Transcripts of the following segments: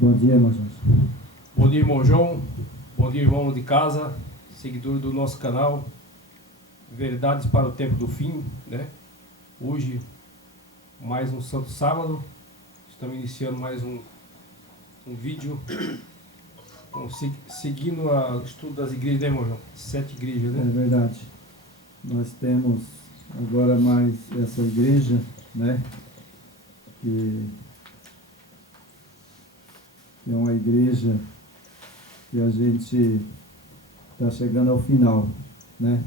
Bom dia, irmão Jorge. Bom dia, irmão João. Bom dia, irmão de casa, seguidor do nosso canal Verdades para o Tempo do Fim, né? Hoje, mais um Santo Sábado. Estamos iniciando mais um vídeo seguindo o estudo das igrejas, né, irmão João? 7 igrejas, né? É verdade. Nós temos agora mais essa igreja, né? Que é uma igreja que a gente está chegando ao final, né?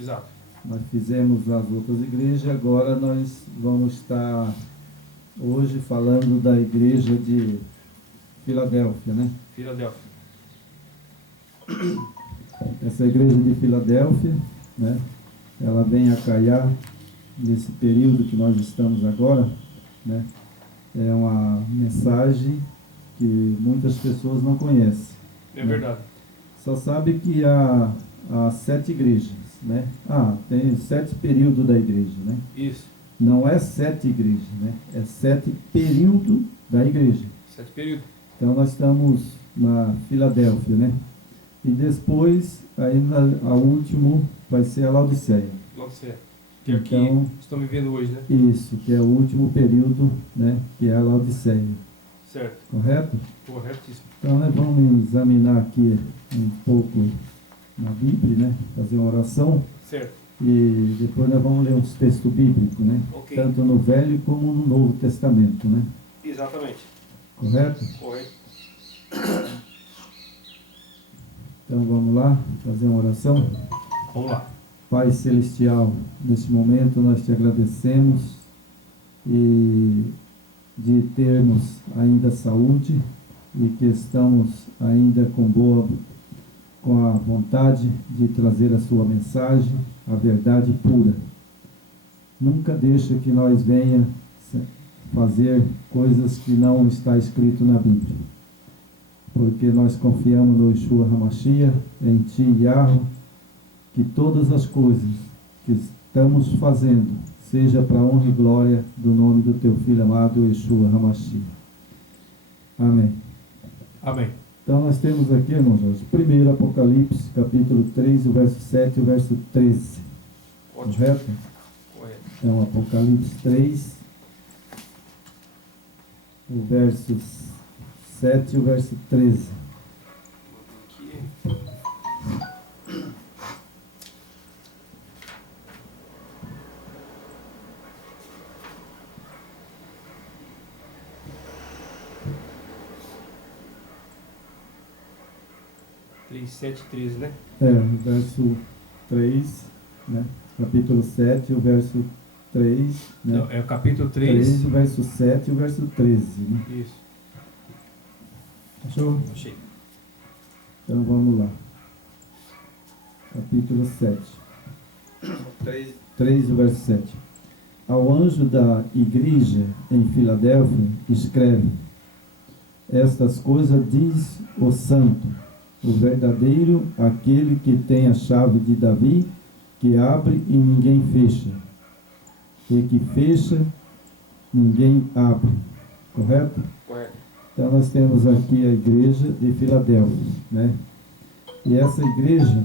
Exato. Nós fizemos as outras igrejas, agora nós vamos estar hoje falando da igreja de Filadélfia, né? Filadélfia. Essa igreja de Filadélfia, né? Ela vem a calhar nesse período que nós estamos agora, né? É uma mensagem que muitas pessoas não conhecem. É verdade. Só sabe que há 7 igrejas, né? Tem 7 períodos da igreja, né? Isso. Não é 7 igrejas, né? É 7 períodos da igreja. 7 períodos. Então nós estamos na Filadélfia, né? E depois, a último vai ser a Laodiceia. Laodiceia. Que é o que estamos vivendo hoje, né? Isso, que é o último período, né? Que é a Laodiceia. Certo. Correto? Corretíssimo. Então nós vamos examinar aqui um pouco na Bíblia, né? Fazer uma oração. Certo. E depois nós vamos ler uns textos bíblicos, né? Ok. Tanto no Velho como no Novo Testamento, né? Exatamente. Correto? Correto. Então vamos lá, fazer uma oração. Vamos lá. Pai Celestial, neste momento nós te agradecemos e de termos ainda saúde e que estamos ainda com a vontade de trazer a sua mensagem, a verdade pura. Nunca deixa que nós venha fazer coisas que não está escrito na Bíblia, porque nós confiamos no Yeshua HaMashiach, em Ti, Yahweh, que todas as coisas que estamos fazendo seja para a honra e glória do nome do Teu Filho amado, Yeshua HaMashiach. Amém. Amém. Então nós temos aqui, irmão Jorge, primeiro Apocalipse, capítulo 3, o verso 7 e o verso 13. Ótimo. Correto? Correto. Então, Apocalipse 3, o verso 7 e o verso 13. Aqui. Três, 7, 13, né? O verso 3, né? Capítulo 7, o verso 3, né? Não, é o capítulo 3. 3, o verso 7 e o verso 13, né? Isso. Achou? Achei. Então vamos lá. Capítulo 7. 3, o verso 7. Ao anjo da igreja em Filadélfia, escreve: estas coisas diz o santo, o verdadeiro, aquele que tem a chave de Davi, que abre e ninguém fecha, e que fecha, ninguém abre. Correto? Correto. Então nós temos aqui a igreja de Filadélfia, né? E essa igreja,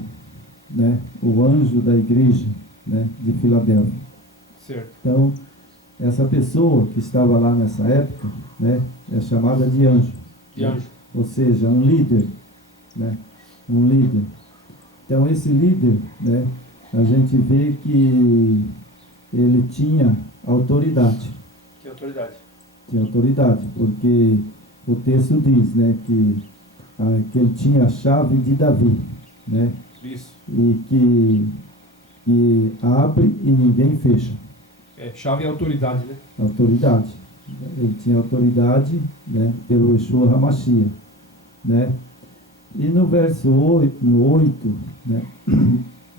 né? O anjo da igreja, né? De Filadélfia. Certo. Então, essa pessoa que estava lá nessa época, né? É chamada de anjo. De anjo. Ou seja, um líder, né? Um líder. Então esse líder, né? A gente vê que ele tinha autoridade. Que autoridade? Tinha autoridade, porque o texto diz, né, que ele tinha a chave de Davi, né, Isso. e que abre e ninguém fecha. Chave e autoridade, né? Autoridade. Ele tinha autoridade, né, pelo Yeshua HaMashiach, né. E no verso 8, né,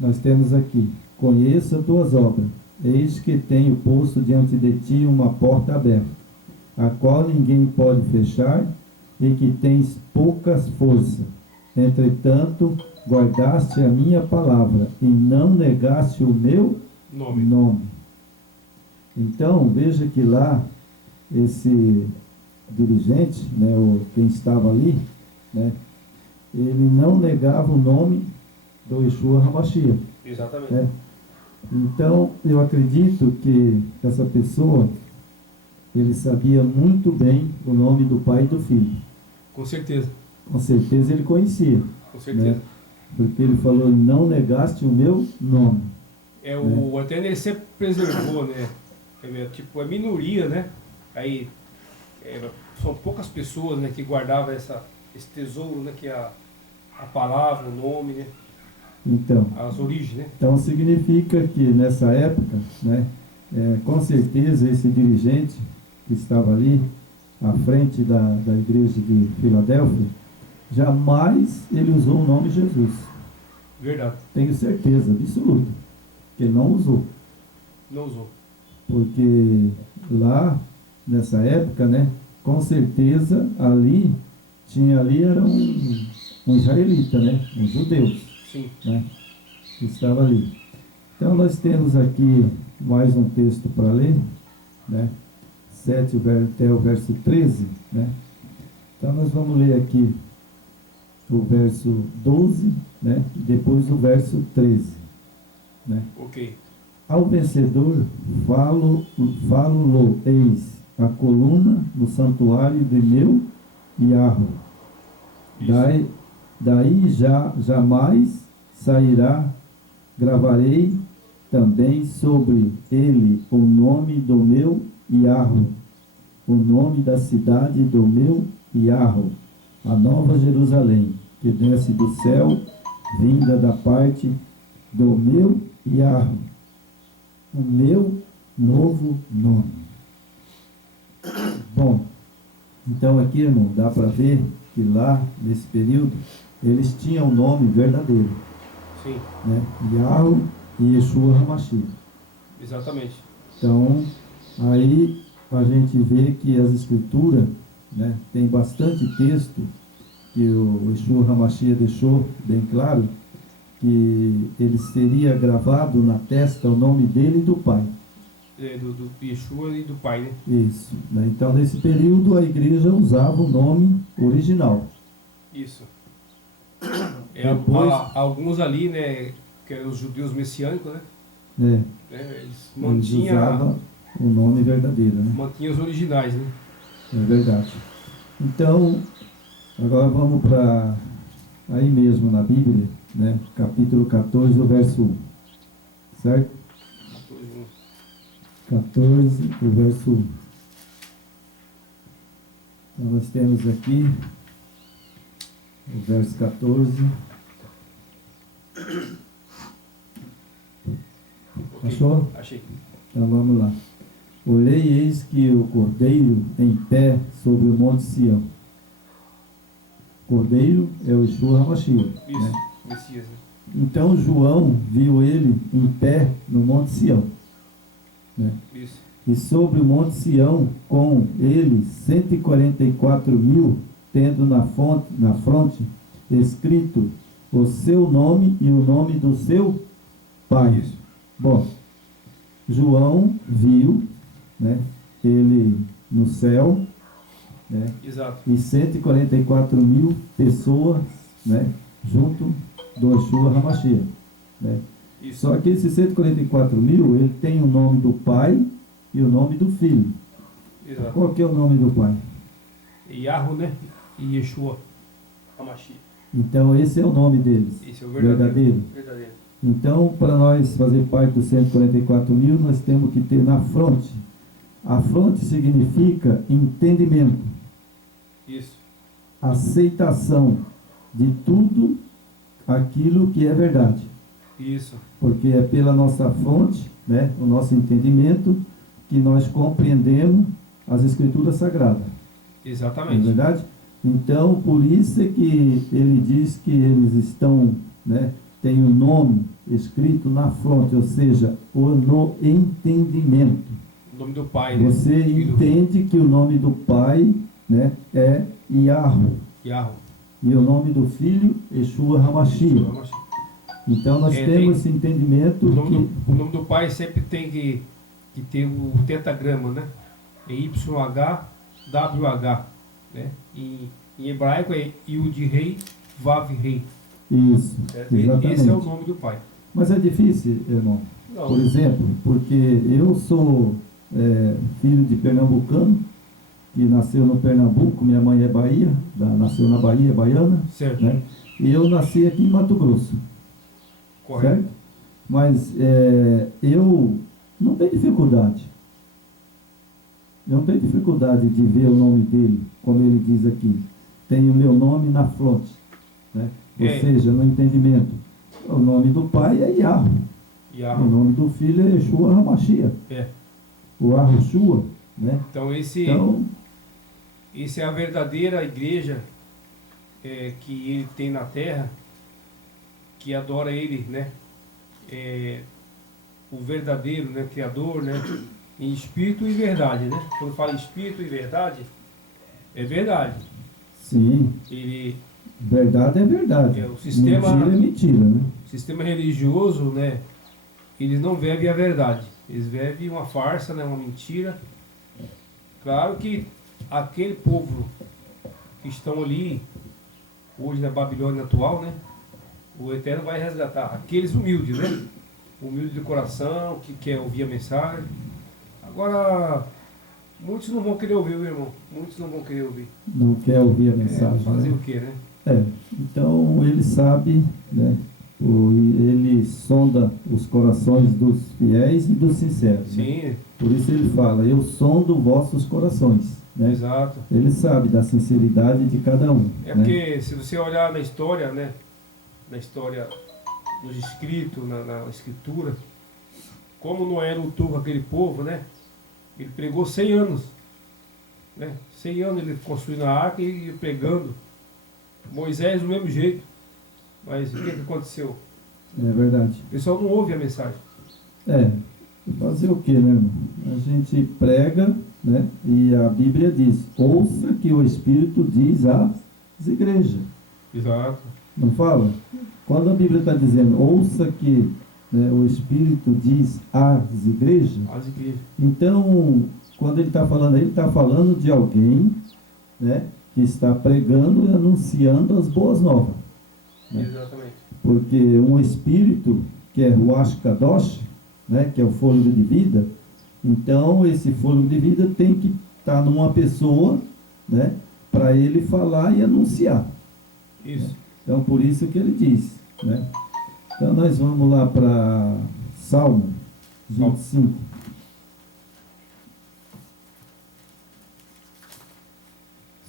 nós temos aqui: conheça tuas obras, eis que tenho posto diante de ti uma porta aberta, a qual ninguém pode fechar, e que tens poucas forças. Entretanto, guardaste a minha palavra, e não negaste o meu nome. Então, veja que lá, esse dirigente, né, ou quem estava ali, né, ele não negava o nome do Yeshua HaMashiach. Exatamente. Né? Então, eu acredito que essa pessoa, ele sabia muito bem o nome do Pai e do Filho. Com certeza. Com certeza ele conhecia. Com certeza. Né? Porque ele falou, não negaste o meu nome. O Eterno, ele sempre preservou, né? Tipo, é minoria, né? Aí, são poucas pessoas, né, que guardavam esse tesouro, né? Que é a palavra, o nome, né? Então, As origens, né? então significa que nessa época, né, com certeza esse dirigente que estava ali à frente da igreja de Filadélfia, jamais ele usou o nome Jesus. Verdade. Tenho certeza absoluta que ele não usou. Não usou. Porque lá, nessa época, né, com certeza era um israelita, né, um judeu. Sim. Né, que estava ali. Então nós temos aqui mais um texto para ler, né, 7 até o verso 13, né. Então nós vamos ler aqui o verso 12, né, e depois o verso 13, né. Ok. Ao vencedor falo-lo, eis a coluna no santuário de meu Yahweh. Daí jamais sairá, gravarei também sobre ele o nome do meu Yahweh, o nome da cidade do meu Yahweh, a nova Jerusalém, que desce do céu, vinda da parte do meu Yahweh, o meu novo nome. Bom, então aqui, irmão, dá para ver que lá, nesse período, eles tinham o nome verdadeiro. Sim. Né? Yahweh e Yeshua HaMashiach. Exatamente. Então, aí a gente vê que as escrituras, né, tem bastante texto que o Yeshua HaMashiach deixou bem claro, que ele seria gravado na testa o nome dele e do Pai. Do Yeshua e do Pai, né? Isso. Né? Então, nesse período, a igreja usava o nome original. Isso. Depois, alguns ali, né, que eram os judeus messiânicos, né? Eles eles usavam o nome verdadeiro, né? Mantinham os originais, né? É verdade. Então, agora vamos para aí mesmo na Bíblia, né? Capítulo 14, o verso 1. Certo? 14, o verso 1. Então, nós temos aqui o verso 14. Okay. Achou? Achei. Então vamos lá. Olhei e eis que o Cordeiro em pé sobre o monte Sião. Cordeiro é o Yeshua HaMashiach. Isso, né? Messias, né? Então João viu ele em pé no monte Sião. Né? Isso. E sobre o monte Sião, com ele 144.000, tendo na fronte escrito o seu nome e o nome do seu pai. Isso. Bom, João viu, né, ele no céu, né, Exato. e 144.000 pessoas, né, junto do Yeshua HaMashiach. Né. Isso. Só que esses 144.000, ele tem o nome do pai e o nome do filho. Exato. Qual que é o nome do pai? Yahweh, né? E Yeshua HaMashiach. Então esse é o nome deles. Esse é o verdadeiro. Então, para nós fazer parte dos 144.000, nós temos que ter na fronte. A fronte significa entendimento. Isso. Aceitação de tudo aquilo que é verdade. Isso. Porque é pela nossa fronte, né, o nosso entendimento, que nós compreendemos as Escrituras Sagradas. Exatamente. Não é verdade? Então, por isso é que ele diz que eles estão, né, tem o nome escrito na fronte, ou seja, no entendimento. O nome do Pai, né? Você entende que o nome do Pai, né, é Yahweh. E o nome do Filho, Yeshua HaMashiach. Então nós temos esse entendimento. O nome do Pai sempre tem que ter o tetagrama, né? É YH WH, né? Em hebraico é Yud Rei, Vav Rei. Isso, exatamente. Esse é o nome do Pai. Mas é difícil, irmão. Não. Por exemplo, porque eu sou filho de pernambucano, que nasceu no Pernambuco, minha mãe é Bahia, nasceu na Bahia, baiana, Certo. né? E eu nasci aqui em Mato Grosso. Correto. Certo? Mas eu não tenho dificuldade. Eu não tenho dificuldade de ver o nome dele, como ele diz aqui. Tem o meu nome na fronte. Né? Ou seja, no entendimento. O nome do pai é Yahweh. O nome do filho é Yeshua HaMashiach. O Ahushua. Né? Então, esse é a verdadeira igreja que ele tem na terra, que adora ele, né? O verdadeiro, né? Criador, né? Em espírito e verdade, né? Quando fala espírito e verdade, é verdade. Sim. Verdade é verdade. O sistema, mentira é mentira, né? O sistema religioso, né? Eles não vivem a verdade. Eles vivem uma farsa, né? Uma mentira. Claro que aquele povo que estão ali, hoje na Babilônia atual, né? O Eterno vai resgatar aqueles humildes, né? Humildes de coração, que quer ouvir a mensagem. Agora, muitos não vão querer ouvir, meu irmão. Muitos não vão querer ouvir. Não quer ouvir a mensagem. Fazer né? o quê, né? Então ele sabe, né? Ele sonda os corações dos fiéis e dos sinceros. Sim. Né? Por isso ele fala, eu sondo vossos corações. Né? Exato. Ele sabe da sinceridade de cada um. Porque se você olhar na história, né? Na história dos escritos, na escritura, como Noé lutou com aquele povo, né? Ele pregou 100 anos. Né? 100 anos ele construindo a arca e pregando. Moisés do mesmo jeito. Mas o que aconteceu? É verdade. O pessoal não ouve a mensagem. Fazer o que, né, irmão? A gente prega, né? E a Bíblia diz, ouça que o Espírito diz às igrejas. Exato. Não fala? Quando a Bíblia está dizendo, ouça que o Espírito diz às igrejas. As igrejas. Então, quando ele está falando de alguém, né? Que está pregando e anunciando as boas novas. Né? Exatamente. Porque um espírito, que é Ruach Kadosh, né, que é o fôlego de vida, então esse fôlego de vida tem que estar numa pessoa, né, para ele falar e anunciar. Isso. Né? Então, por isso que ele diz. Né? Então, nós vamos lá para Salmo 25.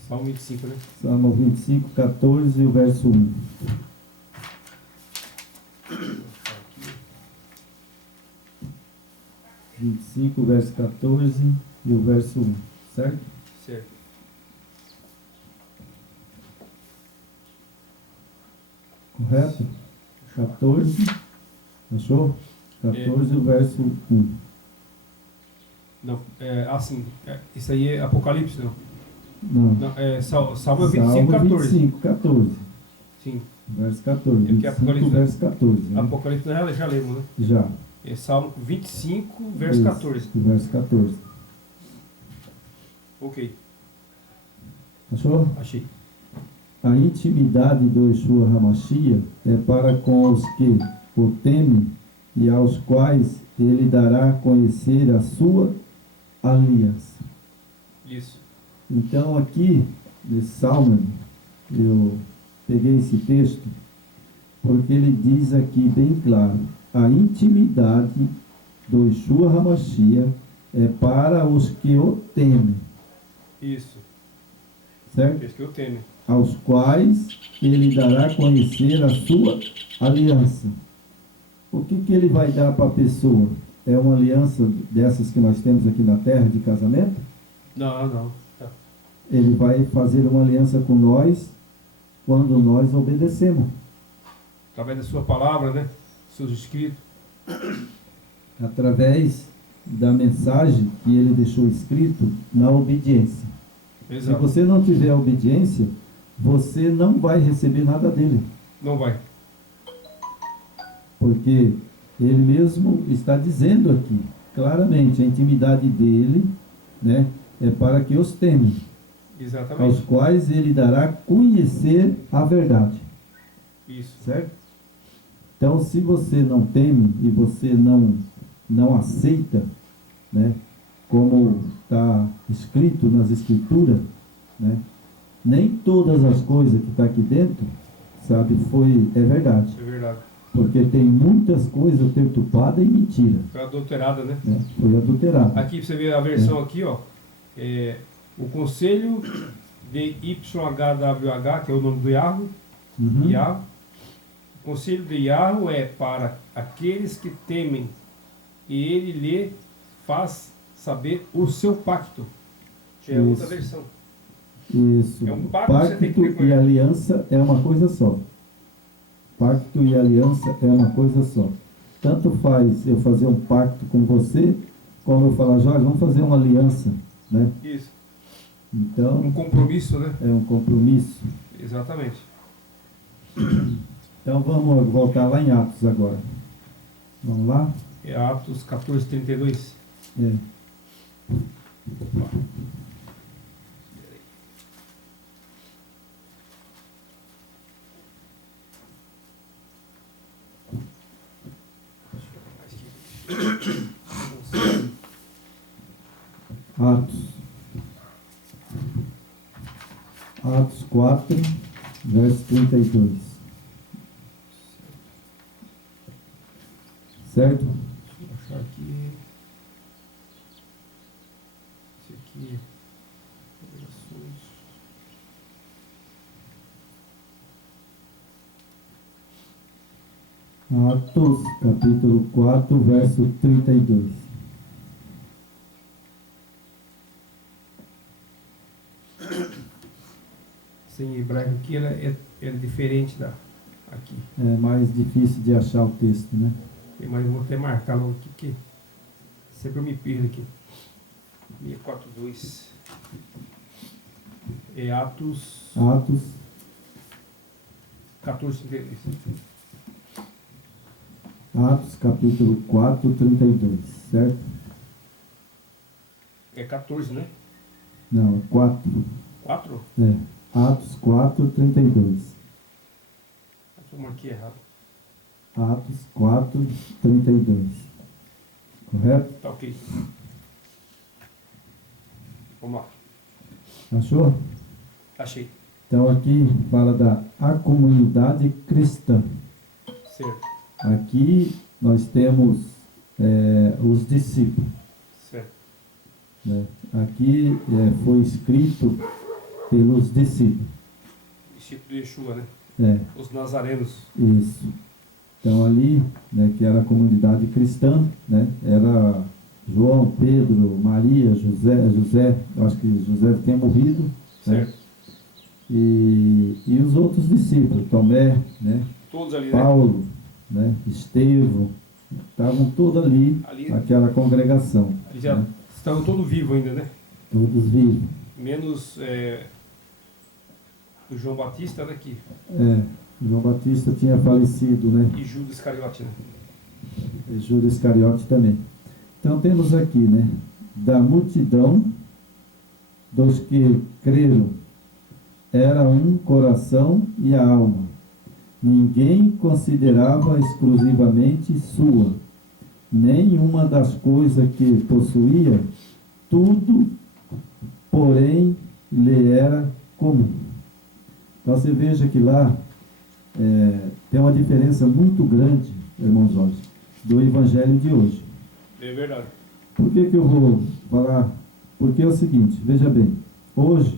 Salmo 25, né? Salmo 25, 14 e o verso 1. Aqui. 25, verso 14 e o verso 1. Certo? Certo. Correto? 14. Achou? 14 e o verso 1. Não, assim, isso aí é Apocalipse, não? Não. Salmo 25, 14. 25, 14. Sim. Verso 14. É porque 25, verso 14. Né? Apocalipse já lemos, né? Já. É Salmo 25, verso Isso, 14. Verso 14. Ok, Achou? achei. A intimidade do Yeshua HaMashiach é para com os que o temem e aos quais ele dará a conhecer a sua aliança. Isso. Então aqui, nesse salmo, eu peguei esse texto porque ele diz aqui bem claro, a intimidade do Yeshua HaMashiach é para os que o temem. Isso. Certo? Esse que eu tenho. Aos quais ele dará a conhecer a sua aliança. O que ele vai dar para a pessoa? É uma aliança dessas que nós temos aqui na terra de casamento? Não. Ele vai fazer uma aliança com nós quando nós obedecemos. Através da sua palavra, né? Seus escritos. Através da mensagem que ele deixou escrito na obediência. Exato. Se você não tiver obediência, você não vai receber nada dele. Não vai. Porque ele mesmo está dizendo aqui, claramente, a intimidade dele, né, é para que os temem, aos Exatamente. quais ele dará a conhecer a verdade. Isso. Certo? Então, se você não teme e você não aceita, né, como está escrito nas Escrituras, né, nem todas as coisas que está aqui dentro, sabe, é verdade. É verdade. Porque tem muitas coisas perturbadas e mentira. Foi adulterada, né? Né? Foi adulterado. Aqui você vê a versão aqui, ó. O conselho de YHWH, que é o nome do Yahweh. Uhum. Yahweh. O conselho de Yahweh é para aqueles que temem, e ele lhe faz saber o seu pacto. Que é outra Isso. versão. Isso. É um pacto que você tem que ter com e ele. aliança é uma coisa só. Pacto e aliança é uma coisa só. Tanto faz eu fazer um pacto com você, como eu falar, Jorge, vamos fazer uma aliança, né? Isso. Então, Um compromisso, né? é um compromisso. Exatamente. Então vamos voltar lá em Atos agora. Vamos lá? É Atos 14:32. É. Atos 4, verso 32. Certo? Deixa eu achar aqui. Esse aqui. Revelações. Atos, capítulo 4, verso 32. Em hebraico aqui ela é diferente da aqui. É mais difícil de achar o texto, né? Mas eu vou até marcar logo aqui, porque sempre eu me perdo aqui. 642. É Atos Atos, 14:32. Atos, capítulo 4, 32. Certo? É 14, né? Não, 4. 4? É. Atos 4, 32. Eu marquei errado. Atos 4, 32. Correto? Tá ok. Vamos lá. Achou? Achei. Então aqui fala a comunidade cristã. Certo. Aqui nós temos os discípulos. Certo. Né? Aqui foi escrito pelos discípulos. Discípulo de Yeshua, né? É, Os nazarenos. isso. Então ali, né, que era a comunidade cristã, né, era João, Pedro, Maria, José, eu acho que José tinha morrido, né, Certo. e os outros discípulos, Tomé, né, Todos ali, né? Paulo, né, Estevão, estavam todos ali, Ali- aquela congregação, Eles já né, estavam todos vivos ainda, né? todos vivos. Menos o João Batista, né? João Batista tinha falecido, né? E Judas Iscariote, né? E Judas Iscariote também. Então temos aqui, né? Da multidão dos que creram, era um coração e a alma. Ninguém considerava exclusivamente sua, nenhuma das coisas que possuía, tudo, porém, lhe era comum. Então você veja que lá tem uma diferença muito grande, irmão Jorge, do evangelho de hoje. É verdade. Por que eu vou falar? Porque é o seguinte, veja bem, hoje,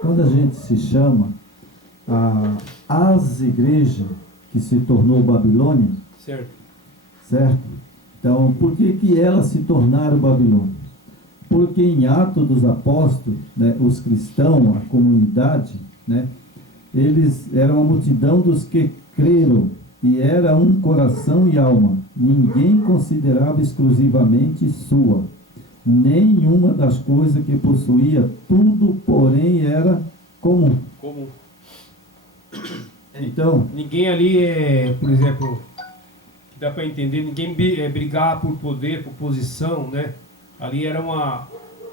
quando a gente se chama as igrejas que se tornou Babilônia, Certo. certo? Então, por que elas se tornaram Babilônia? Porque em Atos dos Apóstolos, né, os cristãos, a comunidade, né, eles eram a multidão dos que creram, e era um coração e alma. Ninguém considerava exclusivamente sua, nenhuma das coisas que possuía, tudo, porém, era comum. Comum. Então, Ninguém ali por exemplo, que dá para entender, ninguém brigava por poder, por posição, né? Ali era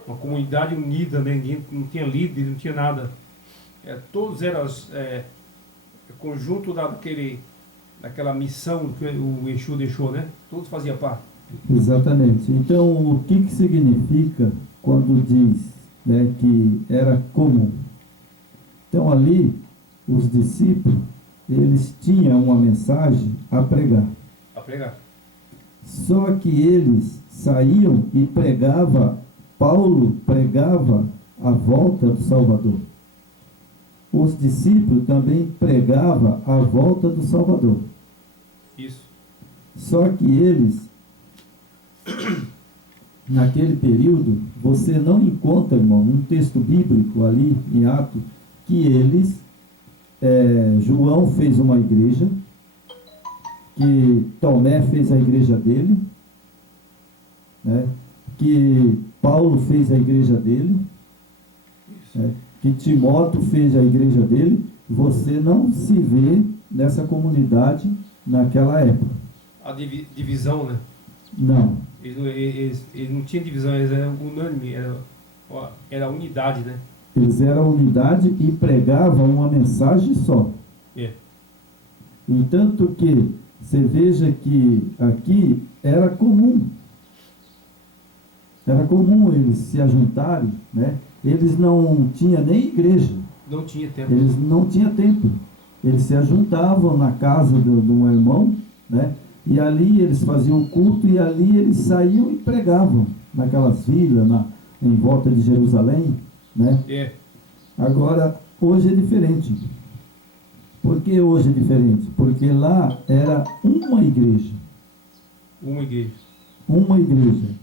uma comunidade unida, né? Ninguém não tinha líder, não tinha nada. Todos eram conjunto daquela missão que o Exu deixou, né? Todos faziam parte. Exatamente. Então, o que significa quando diz, né, que era comum? Então, ali, os discípulos, eles tinham uma mensagem a pregar. A pregar. Só que eles saíam e Paulo pregava a volta do Salvador. Os discípulos também pregavam a volta do Salvador. Isso. Só que eles, naquele período, você não encontra, irmão, um texto bíblico ali em Atos, que eles, João fez uma igreja, que Tomé fez a igreja dele, né, que Paulo fez a igreja dele, que Timóteo fez a igreja dele. Você não se vê nessa comunidade naquela época. A divisão, né? Não. Eles não tinham divisão, eles eram unânimes, era unidade, né? Eles eram unidade e pregavam uma mensagem só. Entanto que você veja que aqui era comum eles se ajuntarem, né? Eles não tinham nem igreja. Não tinha tempo. Eles não tinham tempo. Eles se ajuntavam na casa de um irmão, né? E ali eles faziam o culto e ali eles saíam e pregavam naquelas vilas, em volta de Jerusalém, né? Agora, hoje é diferente. Por que hoje é diferente? Porque lá era uma igreja. Uma igreja. Uma igreja.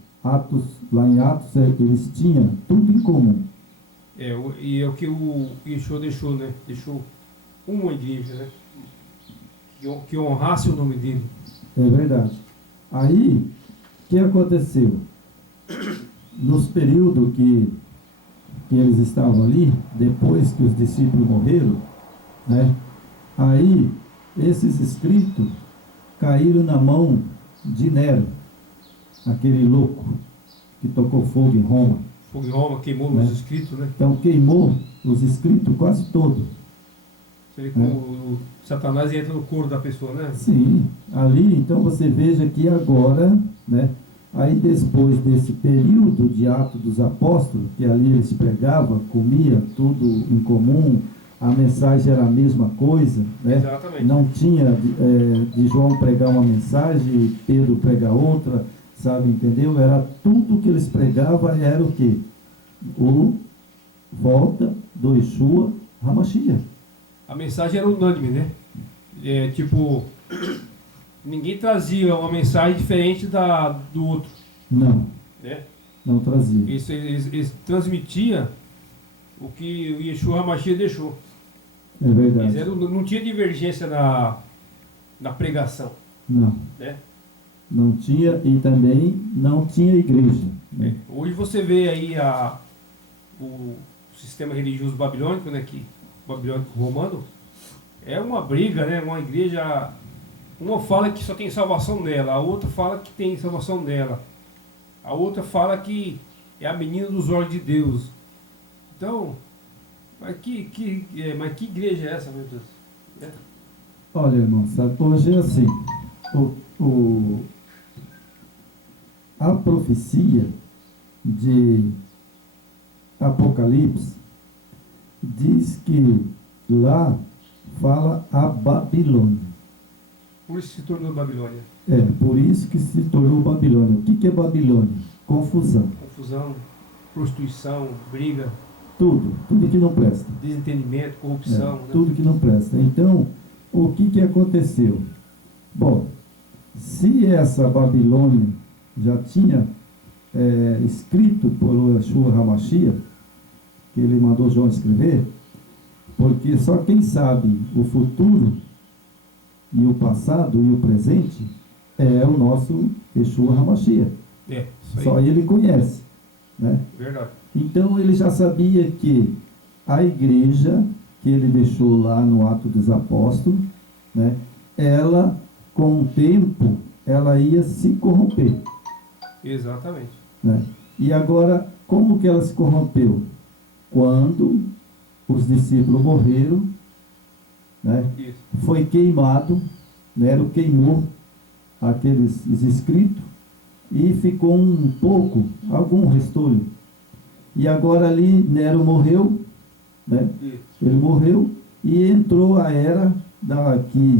Lá em Atos, eles tinham tudo em comum. E é o que o Yeshua deixou, né? Deixou uma igreja, né? Que honrasse o nome dele. É verdade. Aí, o que aconteceu? Nos períodos que eles estavam ali, depois que os discípulos morreram, né? Aí, esses escritos caíram na mão de Nero, aquele louco que tocou fogo em Roma. Fogo em Roma, queimou né? os escritos, né? Então queimou os escritos quase todos. Você vê como o Satanás entra no corpo da pessoa, né? Sim, ali então você veja que agora, né? Aí depois desse período de Atos dos Apóstolos, que ali eles pregavam, comia tudo em comum, a mensagem era a mesma coisa, né? Exatamente. Não tinha de João pregar uma mensagem, Pedro pregar outra, sabe, entendeu? Era tudo que eles pregavam, era o quê? O volta do Yeshua HaMashiach. A mensagem era unânime, né? Tipo, ninguém trazia uma mensagem diferente do outro. Não, Né? não trazia. Eles transmitiam o que o Yeshua HaMashiach deixou. É verdade. Não tinha divergência na pregação. Não. Né? Não tinha, e também não tinha igreja. Né? Hoje você vê aí o sistema religioso babilônico, né, babilônico romano, é uma briga, né? Uma igreja, uma fala que só tem salvação nela, a outra fala que tem salvação nela, a outra fala que é a menina dos olhos de Deus. Então, mas que igreja é essa, meu Deus? Olha, irmão, sabe, hoje é assim, a profecia de Apocalipse diz que lá fala a Babilônia. Por isso se tornou Babilônia. Por isso que se tornou Babilônia. O que é Babilônia? Confusão. Confusão, prostituição, briga. Tudo que não presta. Desentendimento, corrupção. Né? Tudo que não presta. Então, o que aconteceu? Bom, se essa Babilônia já tinha escrito por Yeshua HaMashiach, que ele mandou João escrever, porque só quem sabe o futuro e o passado e o presente é o nosso Yeshua HaMashiach. Só ele conhece. Né? Verdade. Então ele já sabia que a igreja que ele deixou lá no Ato dos Apóstolos, né, ela, com o tempo, ela ia se corromper. Exatamente. Né? E agora, como que ela se corrompeu? Quando os discípulos morreram, né? Isso. Foi queimado, Nero queimou aqueles escritos e ficou um pouco, algum restolho. E agora ali Nero morreu, né? Isso. Ele morreu e entrou a era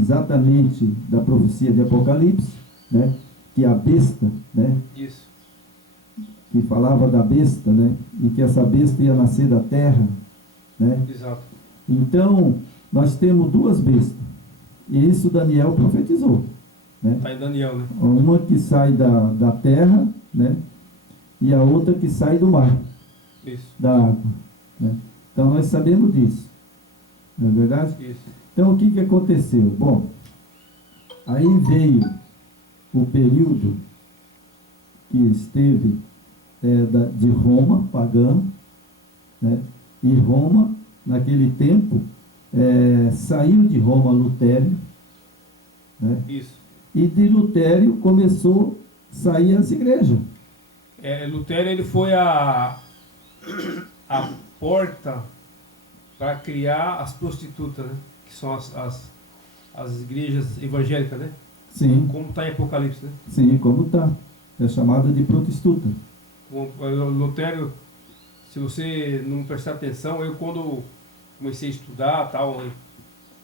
exatamente da profecia de Apocalipse, né? Que a besta, né? Isso. Que falava da besta, né? E que essa besta ia nascer da terra, né? Exato. Então, nós temos duas bestas. E isso Daniel profetizou, né? Está em Daniel, né? Uma que sai da terra, né? E a outra que sai do mar, Isso. da água, né? Então, nós sabemos disso. Não é verdade? Isso. Então, o que aconteceu? Bom, aí veio o período que esteve de Roma, pagã, né? E Roma, naquele tempo, saiu de Roma Lutério, né? Isso. E de Lutério começou a sair as igrejas. Lutero, ele foi a porta para criar as prostitutas, né? Que são as igrejas evangélicas, né? Sim, Como está em Apocalipse, né? sim, como está. É chamada de prostituta. O Lutero, se você não prestar atenção, eu quando comecei a estudar tal,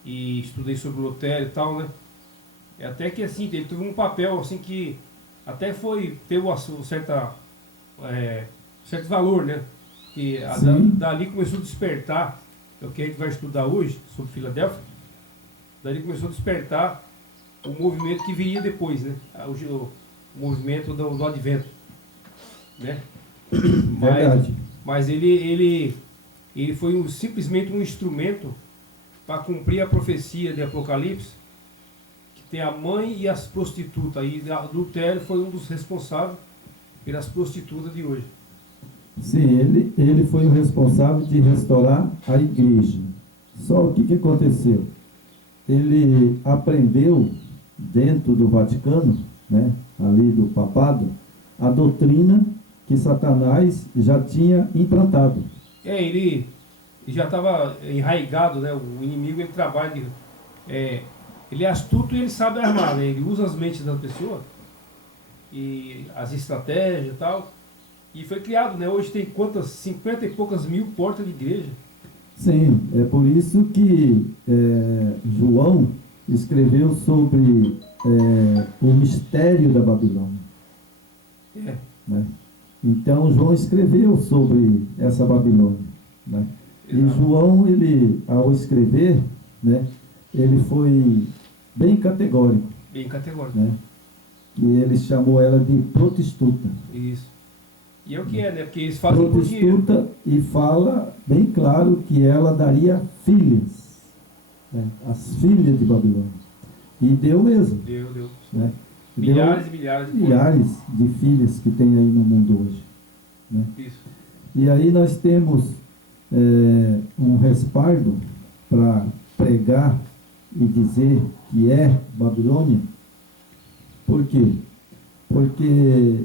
e estudei sobre o Lutero e tal, né? Até que assim, ele teve um papel assim que até teve uma certo valor, né? Que dali começou a despertar, é o que a gente vai estudar hoje, sobre Filadélfia, dali começou a despertar o movimento que viria depois, né? O movimento do advento, né? Verdade. Mas ele foi simplesmente um instrumento para cumprir a profecia de Apocalipse, que tem a mãe e as prostitutas. E Lutero foi um dos responsáveis pelas prostitutas de hoje. Sim, ele foi o responsável de restaurar a igreja. Só o que aconteceu? Ele aprendeu dentro do Vaticano, né, ali do papado, a doutrina que Satanás já tinha implantado. Ele já estava enraizado, né? O inimigo, ele trabalha, ele é astuto e ele sabe armar, né? Ele usa as mentes das pessoas e as estratégias e tal. E foi criado, né? Hoje tem 50 e poucas mil portas de igreja. Sim, é por isso que João escreveu sobre o mistério da Babilônia. Né? Então, João escreveu sobre essa Babilônia. Né? E João, ao escrever, né, ele foi bem categórico. Bem categórico. Né? E ele chamou ela de prostituta. Isso. E é o que é, né? Porque eles fazem por dinheiro. Prostituta, e fala bem claro que ela daria filhas, né? As filhas de Babilônia. E deu mesmo. Deu. Né? Milhares e milhares de milhares de filhas que tem aí no mundo hoje. Né? Isso. E aí nós temos um respaldo para pregar e dizer que é Babilônia. Por quê? Porque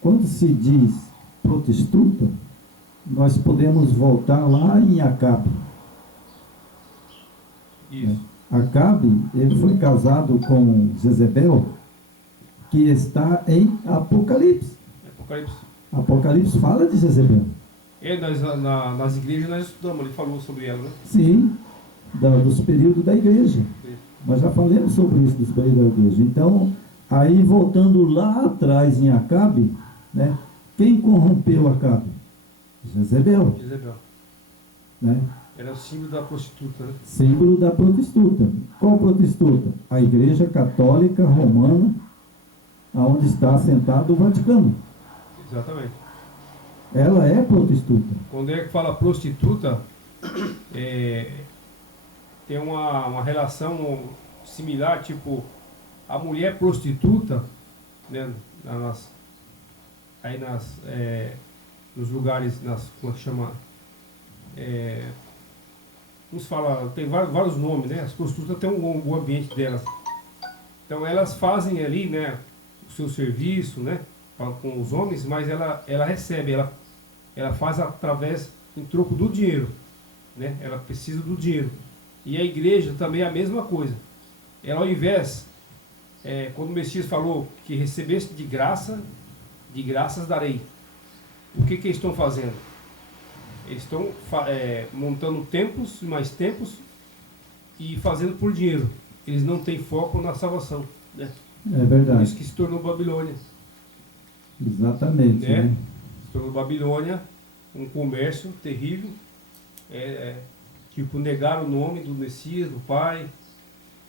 quando se diz prostituta, nós podemos voltar lá em Acabe. Isso. Né? Acabe, ele foi casado com Jezebel, que está em Apocalipse. Apocalipse. Apocalipse fala de Jezebel. Nas igrejas nós estudamos, ele falou sobre ela, né? Sim, dos períodos da igreja. Sim. Nós já falamos sobre isso, dos períodos da igreja. Então, aí voltando lá atrás em Acabe, né? Quem corrompeu Acabe? Jezebel. Né? Era o símbolo da prostituta, né? Símbolo da prostituta. Qual prostituta? A Igreja Católica Romana, onde está assentado o Vaticano. Exatamente. Ela é prostituta. Quando é que fala prostituta, tem uma relação similar, tipo, a mulher prostituta, né, nos lugares, como é que chama? Nos fala, tem vários nomes, né? As prostitutas têm o ambiente delas. Então elas fazem ali, né, o seu serviço, né? com os homens, mas ela recebe, ela faz através, em troco do dinheiro, né? Ela precisa do dinheiro. E a igreja também é a mesma coisa. Ela, ao invés, quando o Messias falou que recebesse de graças darei. O que eles estão fazendo? Eles estão montando templos, mais templos, e fazendo por dinheiro. Eles não têm foco na salvação, né? É verdade. Por isso que se tornou Babilônia. Exatamente. Né? Né? Se tornou Babilônia, um comércio terrível. Tipo, negar o nome do Messias, do Pai.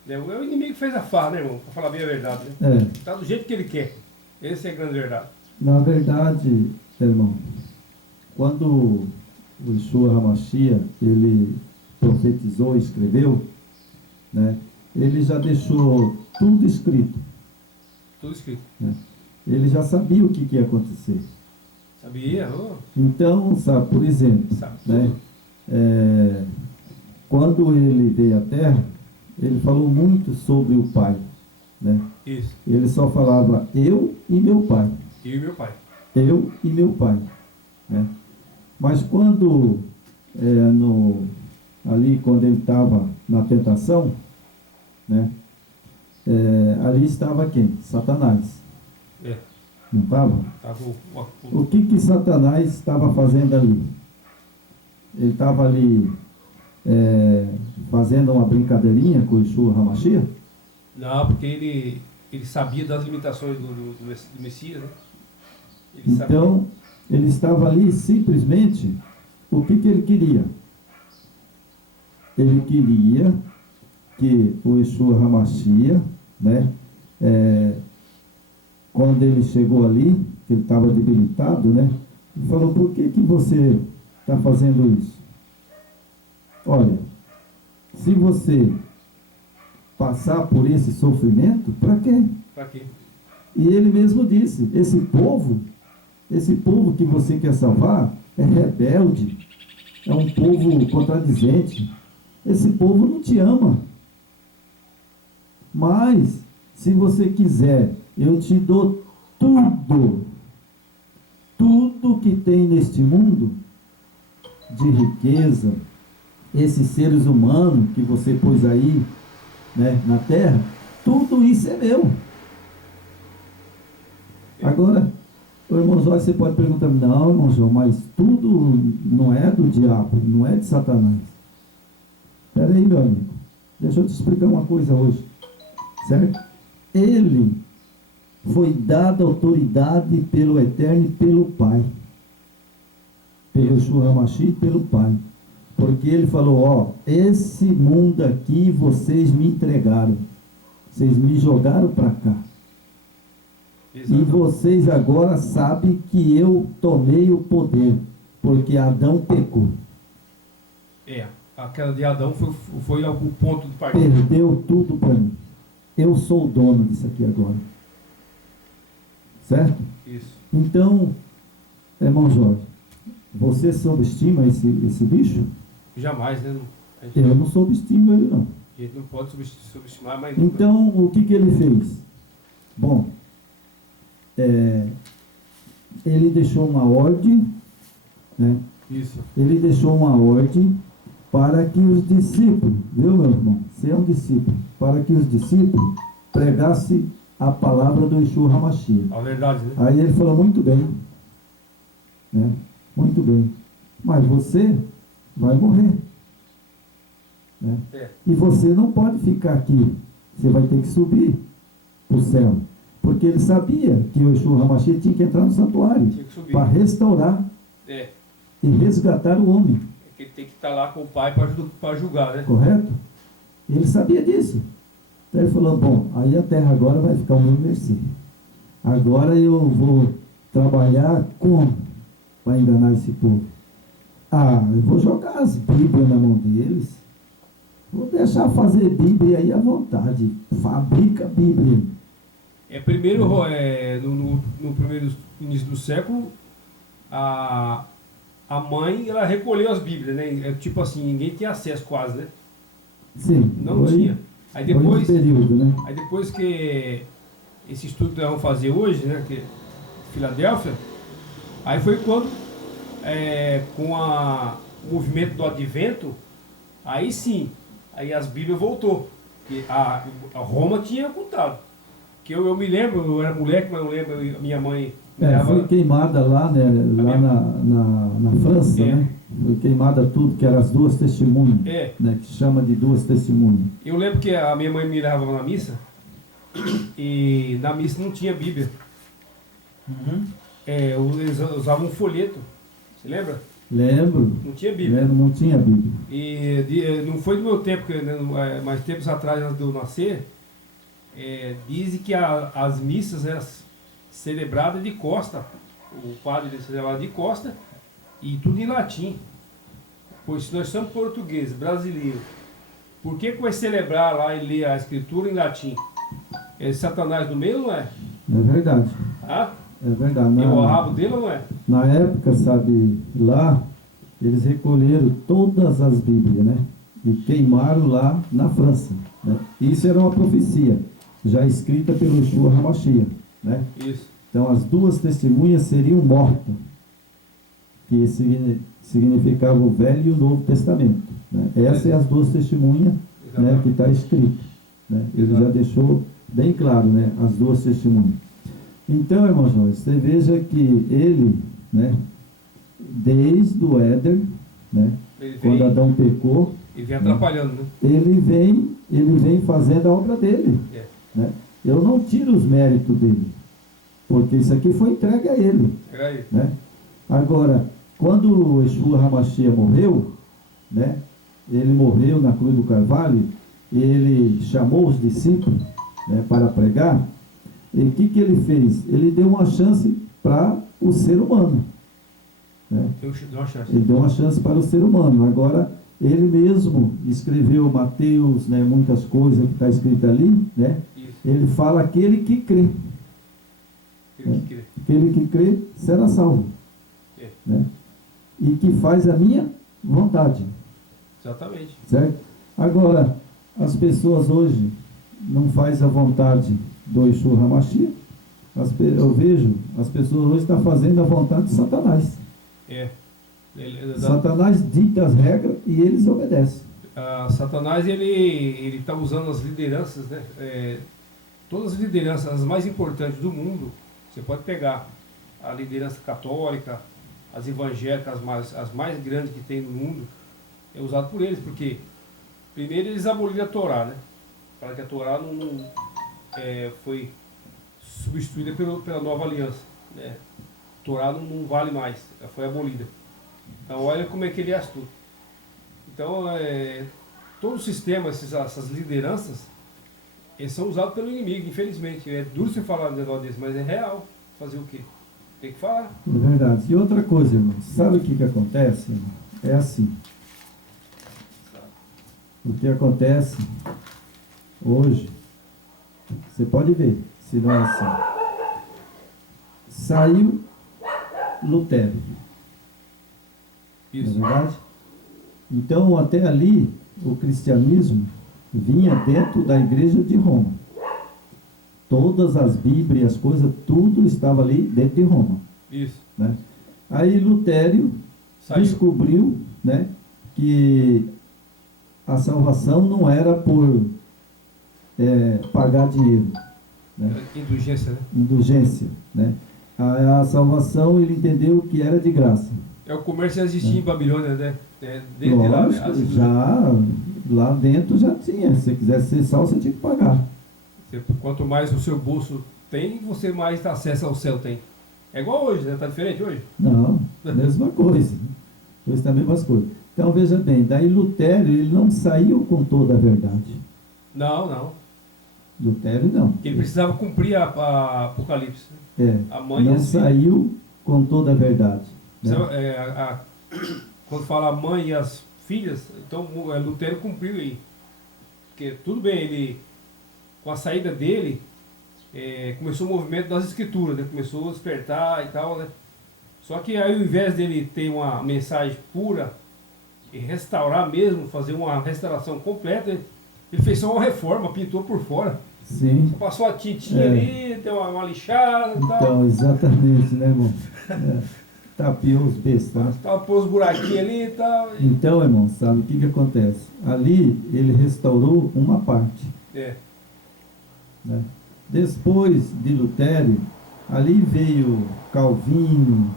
É o inimigo que fez a farra, né, irmão? Para falar bem a verdade, né? Tá do jeito que ele quer. Essa é a grande verdade. Na verdade, irmão, quando o Yeshua HaMashiach, ele profetizou, escreveu, né? Ele já deixou tudo escrito. Tudo escrito. Né? Ele já sabia o que ia acontecer. Sabia? Então, sabe, por exemplo, Sabe né? Quando ele veio à Terra, ele falou muito sobre o Pai, né? Isso. Ele só falava eu e meu Pai. Eu e meu pai. Eu e meu Pai, né? Mas quando ali quando ele estava na tentação, né? Ali estava quem? Satanás. Não estava? O que Satanás estava fazendo ali? Ele estava ali fazendo uma brincadeirinha com o Yeshua HaMashiach? Não, porque ele sabia das limitações do Messias, né? Então, ele estava ali simplesmente, o que ele queria? Ele queria que o Yeshua HaMashiach, né, quando ele chegou ali, que ele estava debilitado, né, ele falou, por que você está fazendo isso? Olha, se você passar por esse sofrimento, para quê? Para quê? E ele mesmo disse, esse povo que você quer salvar é rebelde, é um povo contradizente, esse povo não te ama. Mas, se você quiser, eu te dou tudo que tem neste mundo, de riqueza, esses seres humanos que você pôs aí, né, na terra, tudo isso é meu. Agora, o irmão Jorge, você pode perguntar, não, irmão João, mas tudo não é do diabo, não é de Satanás. Espera aí, meu amigo, deixa eu te explicar uma coisa hoje, certo? Ele foi dado autoridade pelo Eterno e pelo Pai, pelo Yeshua HaMashiach e pelo Pai, porque ele falou, esse mundo aqui vocês me entregaram, vocês me jogaram para cá. Exatamente. E vocês agora sabem que eu tomei o poder, porque Adão pecou. A queda de Adão foi o ponto de partida. Perdeu tudo para mim. Eu sou o dono disso aqui agora. Certo? Isso. Então, irmão Jorge, você subestima esse bicho? Jamais, né? Eu não subestimo ele, não. A gente não pode subestimar, mas... Então, o que ele fez? Bom, ele deixou uma ordem, né? Isso. Ele deixou uma ordem para que os discípulos, viu, meu irmão? Você é um discípulo. Para que os discípulos pregassem a palavra do Yeshua HaMashiach. A verdade, né? Aí ele falou, muito bem, né? Muito bem. Mas você vai morrer, né? E você não pode ficar aqui. Você vai ter que subir para o céu. Porque ele sabia que o Yeshua HaMashiach tinha que entrar no santuário para restaurar e resgatar o homem. Que ele tem que estar lá com o Pai para julgar, né? Correto? Ele sabia disso. Então ele falou, bom, aí a terra agora vai ficar ao meu mercê. Agora eu vou trabalhar como para enganar esse povo? Eu vou jogar as Bíblias na mão deles. Vou deixar fazer Bíblia aí à vontade. Fabrica Bíblia. Primeiro, no primeiro início do século, a mãe, ela recolheu as Bíblias, né? Tipo assim, ninguém tinha acesso quase, né? Sim. Não tinha. Aí depois, período, né? Aí depois que esse estudo que nós vamos fazer hoje, né? Que Filadélfia. Aí foi quando, com o movimento do Advento, aí sim, aí as Bíblias voltou. E a Roma tinha ocultado. Que eu me lembro, eu era moleque, mas eu lembro, minha mãe me dava... Foi queimada lá, né? Lá na França, né? Foi queimada tudo, que eram as duas testemunhas, né? Que chama de duas testemunhas. Eu lembro que a minha mãe me levava na missa, e na missa não tinha Bíblia. Uhum. Eles usavam um folheto, você lembra? Lembro. Não tinha Bíblia. Lembro, não tinha Bíblia. E não foi do meu tempo, mais tempos atrás, antes de eu nascer, dizem que as missas eram celebradas de costa. O padre celebrava de costa e tudo em latim. Pois se nós somos portugueses, brasileiros, por que vai celebrar lá e ler a escritura em latim? É Satanás no meio, não é? É verdade. Ah? É verdade. É o rabo dele ou não é? Na época, sabe, lá, eles recolheram todas as Bíblias, né? E queimaram lá na França, né? Isso era uma profecia, já escrita pelo Yeshua HaMashiach, né? Isso. Então, as duas testemunhas seriam mortas, que significava o Velho e o Novo Testamento, né? Essas são as duas testemunhas, né, que está escrito, né? Ele já deixou bem claro, né, as duas testemunhas. Então, irmão João, você veja que ele, né, desde o Éder, né, quando Adão pecou, ele vem atrapalhando, né? Ele vem fazendo a obra dele, né? Eu não tiro os méritos dele, porque isso aqui foi entregue a ele, né? Agora, quando o Yeshua HaMashiach morreu, né, ele morreu na cruz do Carvalho, ele chamou os discípulos, né, para pregar. E o que ele fez? Ele deu uma chance para o ser humano, né? Ele deu uma chance para o ser humano. Agora, ele mesmo escreveu Mateus, né, muitas coisas que está escrito ali, né? Ele fala aquele que crê. Aquele que crê será salvo. Né? E que faz a minha vontade. Exatamente. Certo? Agora, as pessoas hoje não fazem a vontade do Yeshua HaMashiach. Eu vejo, as pessoas hoje estão fazendo a vontade de Satanás. Satanás dita as regras e eles obedecem. Satanás, ele está usando as lideranças, né? Todas as lideranças, as mais importantes do mundo, você pode pegar a liderança católica, as evangélicas, as mais grandes que tem no mundo, é usado por eles, porque primeiro eles aboliram a Torá, né? Para que a Torá não foi substituída pela nova aliança, né? A Torá não vale mais, ela foi abolida. Então olha como é que ele é astuto. Então todo o sistema, essas lideranças, eles são usados pelo inimigo, infelizmente. É duro você falar um negócio desse, mas é real. Fazer o quê? Tem que falar. É verdade. E outra coisa, irmão, sabe o que acontece, irmão? É assim. O que acontece hoje, você pode ver, se não é assim. Saiu Lutero. Isso. Não é verdade? Então, até ali, o cristianismo vinha dentro da igreja de Roma. Todas as Bíblias, as coisas, tudo estava ali dentro de Roma. Isso. Né? Aí Lutero descobriu, né, que a salvação não era por pagar dinheiro. Né? Indulgência, né? Indulgência. Né? A salvação ele entendeu que era de graça. O comércio já existia em Babilônia, né? Lógico, já lá dentro já tinha. Se você quisesse ser salvo, você tinha que pagar. Quanto mais o seu bolso tem, você mais acesso ao céu tem. É igual hoje, né? Tá diferente hoje? Não, mesma coisa. Hoje tá a mesma coisa. Então veja bem, daí Lutero, ele não saiu com toda a verdade. Não. Lutero não. Ele precisava cumprir a Apocalipse. A mãe não saiu com toda a verdade. Né? Quando fala a mãe e as filhas, então Lutero cumpriu aí. Porque tudo bem, ele, com a saída dele, começou o movimento das escrituras, né? Começou a despertar e tal, né? Só que aí, ao invés dele ter uma mensagem pura e restaurar mesmo, fazer uma restauração completa, ele fez só uma reforma, pintou por fora. Sim. Você passou a tintinha ali, deu uma lixada e tal. Então, exatamente, né, irmão? Tapiou os bestas, né? Tapou os buraquinhos ali e tal. Então, irmão, sabe o que que acontece? Ali ele restaurou uma parte, É, né? Depois de Lutério, ali veio Calvino,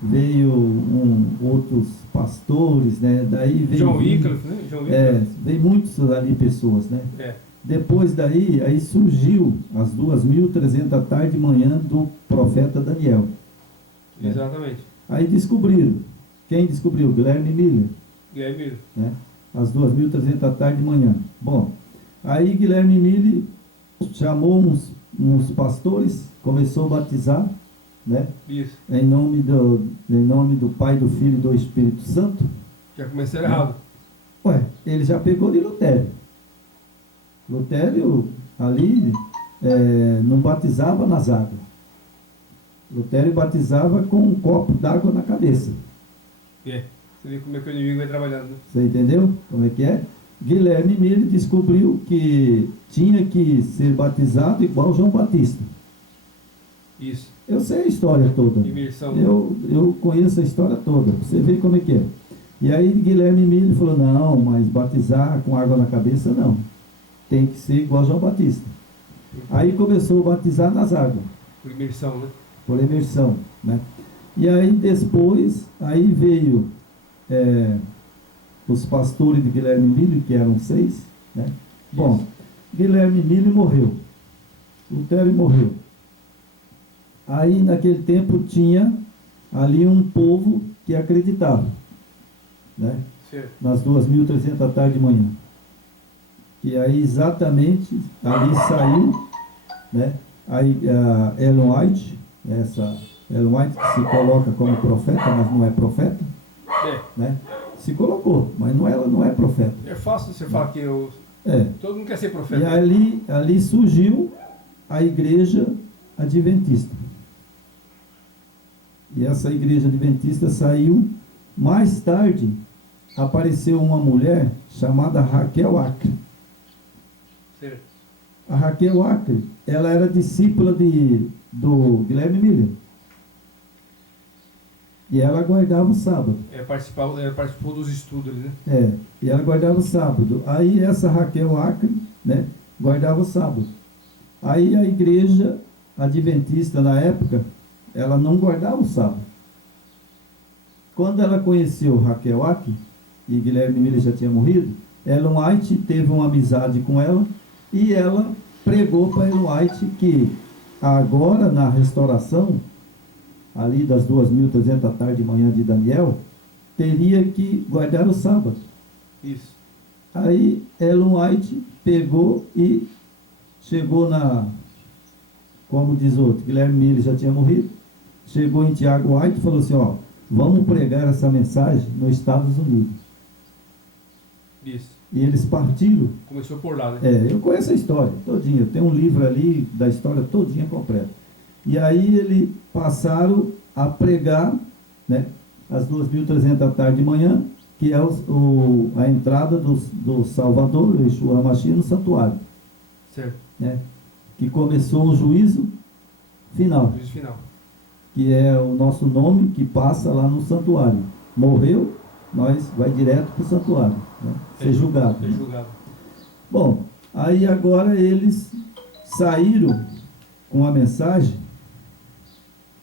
veio outros pastores, né? Daí veio João Wycliffe, né? João Wycliffe. veio muitos ali pessoas, né? É, Depois daí, aí surgiu as 2.300 da tarde e manhã do profeta Daniel. exatamente. Aí descobriram. Quem descobriu? Guilherme Miller, E aí mesmo. né? As 2.300 da tarde e manhã. Bom, aí Guilherme Miller chamou uns pastores, começou a batizar, né? Isso. Em nome do Pai, do Filho e do Espírito Santo. Já comecei errado. Ué, ele já pegou de Lutério. Lutério ali não batizava nas águas. Lutério batizava com um copo d'água na cabeça. É. Você vê como é que o inimigo vai trabalhando, né? Você entendeu como é que é? Guilherme Miller descobriu que tinha que ser batizado igual João Batista. Isso. Eu sei a história toda. Imersão. Eu conheço a história toda. Você vê como é que é. E aí Guilherme Miller falou, não, mas batizar com água na cabeça não. Tem que ser igual João Batista. Aí começou a batizar nas águas. Por imersão, né? Por imersão, né? E aí depois, aí veio os pastores de Guilherme Miller, que eram 6, né? Bom, Guilherme Miller morreu. Lutério morreu. Aí naquele tempo tinha ali um povo que acreditava, né? Certo. Nas 2.300 da tarde e manhã. E aí exatamente ali saiu, né? Aí a Ellen White, essa Ellen White que se coloca como profeta, mas não é profeta, É. né? Se colocou, mas ela não é profeta. É fácil você falar que eu... É. todo mundo quer ser E profeta. ali surgiu a igreja adventista. E essa igreja adventista saiu mais tarde. Apareceu uma mulher chamada Raquel Acre. Certo. A Raquel Acre, ela era discípula do Guilherme Miller. E ela guardava o sábado. Participou dos estudos ali, né? E ela guardava o sábado. Aí essa Raquel Acre, né, guardava o sábado. Aí a igreja adventista na época, ela não guardava o sábado. Quando ela conheceu Raquel Acre, e Guilherme Miller já tinha morrido, Ellen White teve uma amizade com ela, e ela pregou para Ellen White que agora na restauração, ali das 2.300 da tarde e manhã de Daniel, teria que guardar o sábado. Isso. Aí Ellen White pegou e chegou como diz outro, Guilherme Miller já tinha morrido, chegou em Tiago White e falou assim, ó, vamos pregar essa mensagem nos Estados Unidos. Isso. E eles partiram. Começou por lá, né? Eu conheço a história todinha, tem um livro ali da história todinha completa. E aí eles passaram a pregar, né, às 2.300 da tarde e manhã, que é a entrada do Salvador, Yeshua HaMashiach, no santuário. Certo. Né, que começou o juízo final. Juízo final. Que é o nosso nome que passa lá no santuário. Morreu, nós vai direto para o santuário, né, ser julgado. Ser julgado. Bom, aí agora eles saíram com a mensagem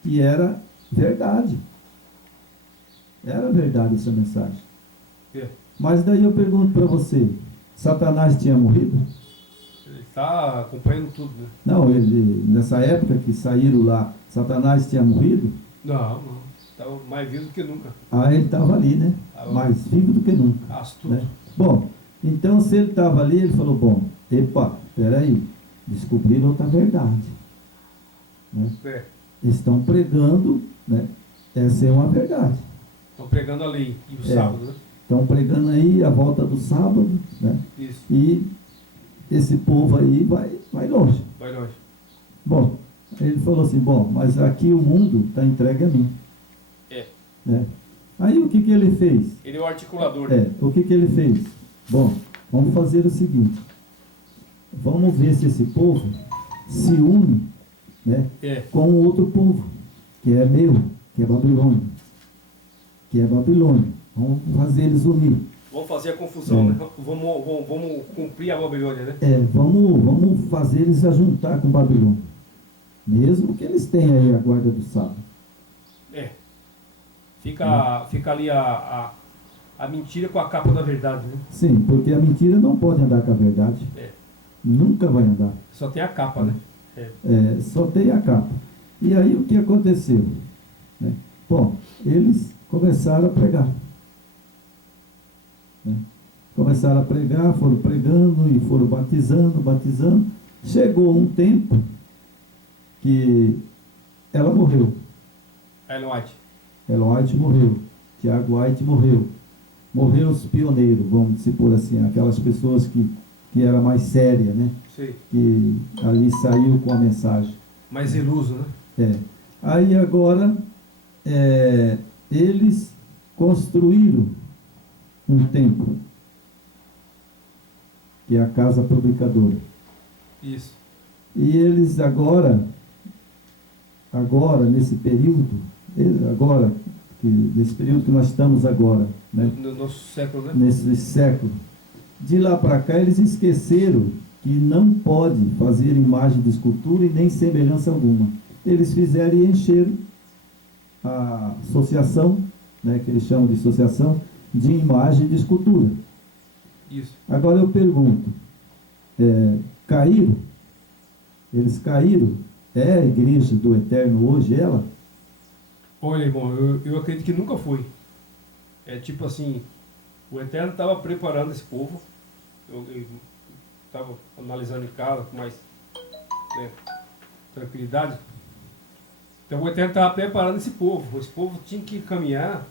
que era verdade. Era verdade essa mensagem. É. Mas daí eu pergunto para você, Satanás tinha morrido? Ele está acompanhando tudo, né? Não, nessa época que saíram lá, Satanás tinha morrido? Não. Estava mais vivo do que nunca. Ele estava ali, né? Mais vivo do que nunca. Astuto. Né? Bom, então se ele estava ali, ele falou, bom, peraí, descobriram outra verdade. Né? Estão pregando, né? Essa é uma verdade. Estão pregando a lei e o sábado, né? Estão pregando aí a volta do sábado, né? Isso. E esse povo aí vai longe. Vai longe. Bom, ele falou assim, bom, mas aqui o mundo está entregue a mim. Né? Aí o que ele fez? Ele é o articulador. Né? O que ele fez? Bom, vamos fazer o seguinte. vamos ver se esse povo se une, né, com outro povo, que é meu, que é Babilônia. Que é Babilônia. Vamos fazer eles unir. Vamos fazer a confusão, né? Vamos cumprir a Babilônia, né? Vamos fazer eles a juntar com Babilônia. Mesmo que eles tenham aí a guarda do sábado. Fica ali a mentira com a capa da verdade, né? Sim, porque a mentira não pode andar com a verdade. Nunca vai andar. Só tem a capa, né? Só tem a capa. E aí o que aconteceu? Né? Bom, eles começaram a pregar. Né? Começaram a pregar, foram pregando e foram batizando. Chegou um tempo que ela morreu. Ellen White. Ellen White morreu. Tiago White morreu. Morreu os pioneiros, vamos dizer por assim, aquelas pessoas que era mais séria, né? Sim. Que ali saiu com a mensagem. Mais iluso, né? Aí agora eles construíram um templo, que é a Casa Publicadora. Isso. E eles agora nesse período, nesse período que nós estamos agora, né? No nosso século, né? Nesse século, de lá para cá eles esqueceram que não pode fazer imagem de escultura e nem semelhança alguma. Eles fizeram e encheram a associação, né, que eles chamam de associação de imagem de escultura. Isso. Agora eu pergunto, caíram? Eles caíram? É a igreja do Eterno hoje, ela? Olha, irmão, eu acredito que nunca foi. É tipo assim, o Eterno estava preparando esse povo. Eu estava analisando em casa com mais tranquilidade. Então o Eterno estava preparando esse povo. Esse povo tinha que caminhar,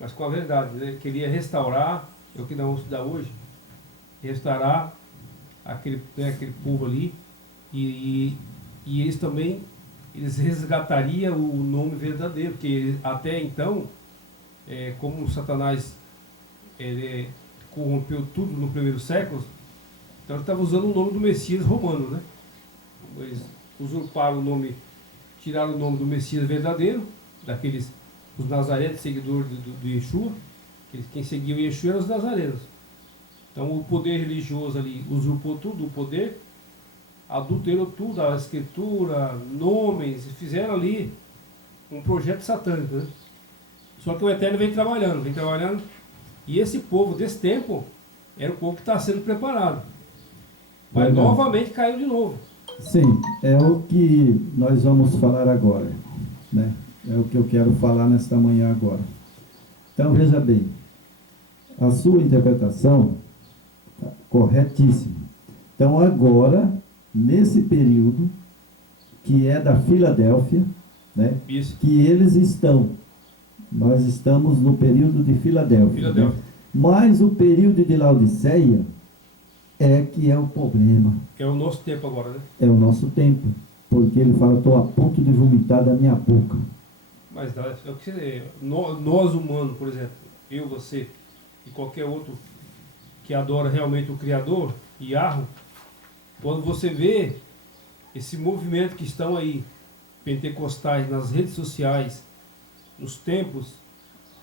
mas com a verdade, né? Ele queria restaurar, é o que nós vamos estudar hoje, restaurar aquele povo ali, e eles também, eles resgatariam o nome verdadeiro, porque até então, como Satanás corrompeu tudo no primeiro século, então ele estava usando o nome do Messias romano, né? Eles usurparam o nome, tiraram o nome do Messias verdadeiro, os nazarenos, seguidores do Yeshua. Quem seguia o Yeshua eram os nazarenos. Então o poder religioso ali usurpou tudo, o poder, adulterou tudo, a escritura, nomes, fizeram ali um projeto satânico, né? Só que o Eterno vem trabalhando, e esse povo desse tempo era o povo que está sendo preparado. Mas novamente caiu de novo. Sim, é o que nós vamos falar agora, né? É o que eu quero falar nesta manhã agora. Então veja bem, a sua interpretação está corretíssima. Então agora, nesse período que é da Filadélfia, né? Isso. Que eles estão, nós estamos no período de Filadélfia. Né? Mas o período de Laodiceia que é o problema. É o nosso tempo agora, né? É o nosso tempo. Porque ele fala, estou a ponto de vomitar da minha boca. Mas é o que nós humanos, por exemplo, eu, você e qualquer outro que adora realmente o Criador, Yahweh, quando você vê esse movimento que estão aí, pentecostais, nas redes sociais, nos templos,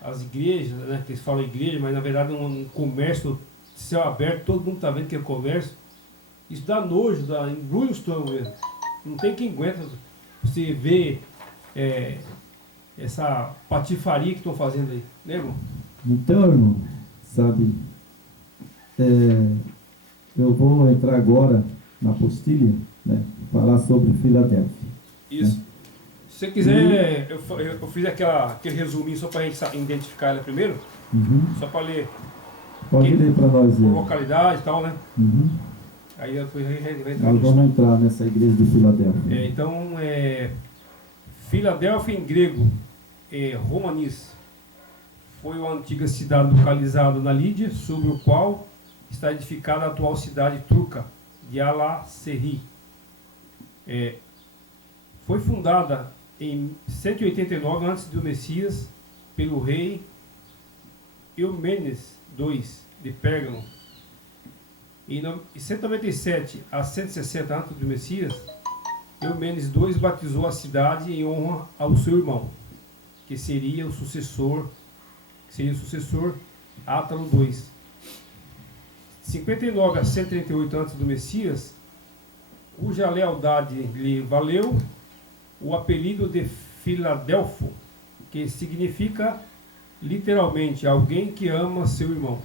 as igrejas, né, que eles falam igreja, mas na verdade é um comércio de céu aberto, todo mundo está vendo que é comércio. Isso dá nojo, dá embrulha o estômago mesmo. Não tem quem aguenta você ver essa patifaria que estão fazendo aí, né, irmão? Então, irmão, sabe, eu vou entrar agora na apostila, né, falar sobre Filadélfia. Isso. Né? Se você quiser, eu fiz aquele resuminho só para a gente identificar ela primeiro, só para ler. Pode ler para nós. Por localidade e tal, né? Aí depois nós vamos entrar nessa igreja de Filadélfia. Então, Filadélfia em grego, Romanis, foi uma antiga cidade localizada na Lídia, sobre o qual está edificada a atual cidade turca de Al-Serri. Foi fundada em 189 a.C. do Messias pelo rei Eumênides II de Pérgamo. Em 197 a 160 a.C., do Messias, Eumenes II batizou a cidade em honra ao seu irmão, que seria o sucessor Átalo II. 59 a 138 a.C. do Messias, cuja lealdade lhe valeu o apelido de Filadelfo, que significa literalmente alguém que ama seu irmão.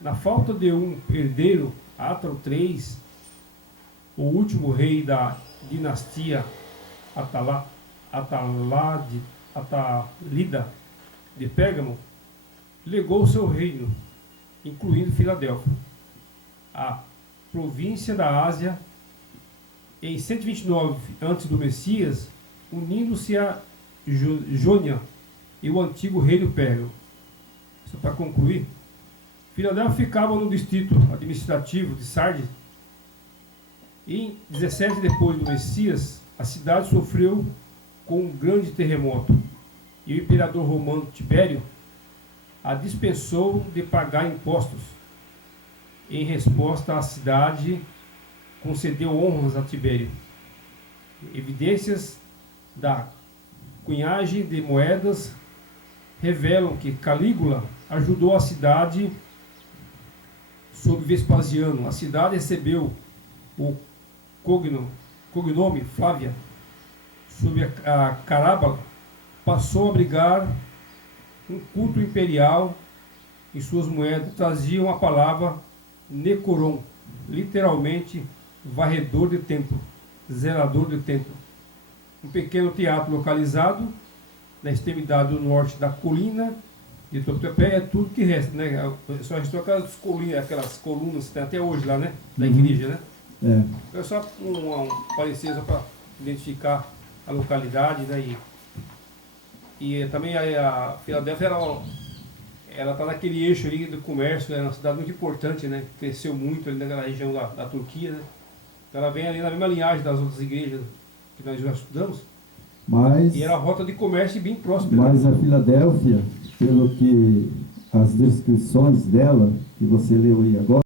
Na falta de um herdeiro, Átalo III, o último rei da dinastia Atalida de Pérgamo, legou seu reino, incluindo Filadélfia, a província da Ásia, em 129 antes do Messias, unindo-se a Jônia e o antigo reino Pérgamo. Só para concluir, Filadélfia ficava no distrito administrativo de Sardes. Em 17 depois do Messias, a cidade sofreu com um grande terremoto e o imperador romano Tibério a dispensou de pagar impostos. Em resposta, a cidade concedeu honras a Tibério. Evidências da cunhagem de moedas revelam que Calígula ajudou a cidade sob Vespasiano. A cidade recebeu o cognome Flávia. Sob a Carábala, passou a abrigar um culto imperial. Em suas moedas traziam a palavra Necoron, literalmente varredor de templo, zelador de templo. Um pequeno teatro localizado na extremidade do norte da colina de Toptepé é tudo que resta, né? Só restou aquelas colunas que tem até hoje lá, né? Da igreja, né? É só um parecer só para identificar a localidade, né? E também a Filadélfia ela está naquele eixo ali do comércio, né? É uma cidade muito importante, né? Cresceu muito ali naquela região da Turquia, né? Então ela vem ali na mesma linhagem das outras igrejas que nós já estudamos. E era a rota de comércio bem próxima. Mas a Filadélfia, pelo que as descrições dela, que você leu aí agora,